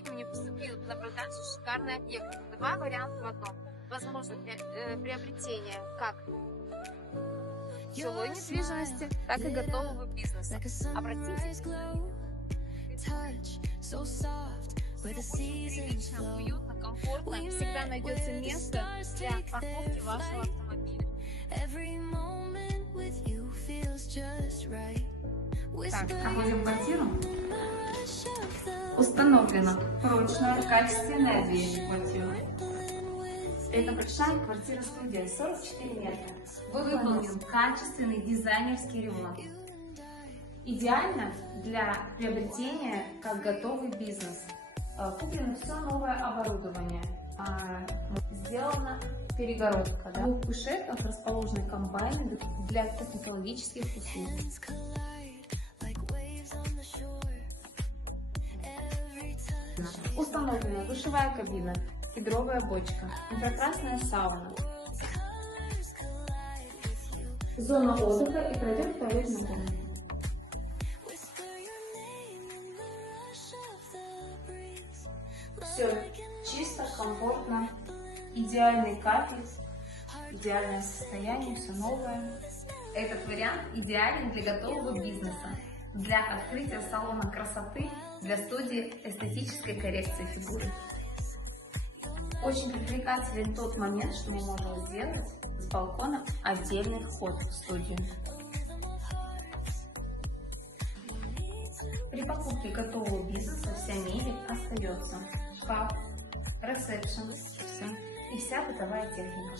сегодня мне поступил на продажу шикарный объект. Два варианта в одном. Возможно приобретение как жилой недвижимости, так и готового бизнеса. Обратитесь. Прилично, уютно, комфортно. Всегда найдется место для парковки вашего автомобиля. Так, проходим квартиру. Установлена прочная качественная дверь в квартиру. Это большая квартира-студия, 44 метра. Выполнен качественный дизайнерский ремонт. Идеально для приобретения как готовый бизнес. Куплено все новое оборудование. Сделана перегородка. В двух кушетках расположены комбайны для технологических услуг. Установлена душевая кабина, кедровая бочка, инфракрасная сауна, зона отдыха и пройдет туалетная комната. Все чисто, комфортно, идеальный кафель, идеальное состояние, все новое. Этот вариант идеален для готового бизнеса, для открытия салона красоты, для студии эстетической коррекции фигуры. Очень привлекателен тот момент, что мы можем сделать с балкона отдельный вход в студию. При покупке готового бизнеса вся мебель остается. Шкаф, ресепшн и вся бытовая техника.